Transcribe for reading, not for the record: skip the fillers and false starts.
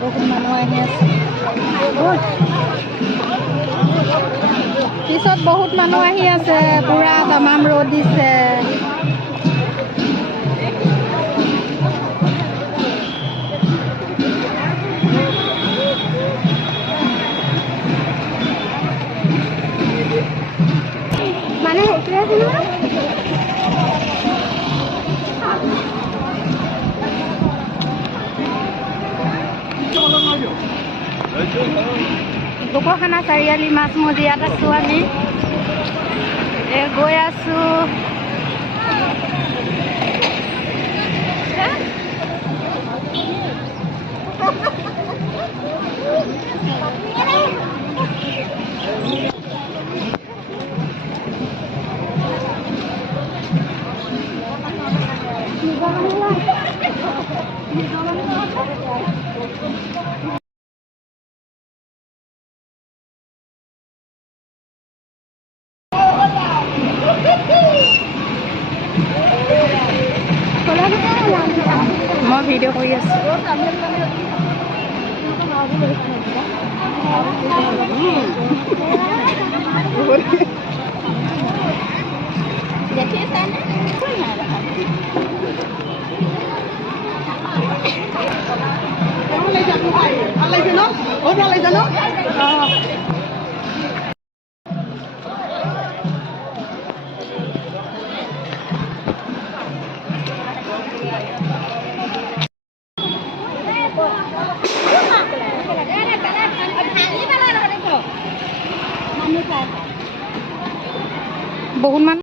বহুত মানুহ আহি আছে পিছত বহুত মানুহ আহি আছে পুৰা তামাম ৰ'দ দিছে মানে ঢকুৱাখানা চাৰিআলি মাছমজিয়াত আছোঁ আমি গৈ আছোঁ মই ভিডিঅ' কৰি আছোঁ বহুত মানুহ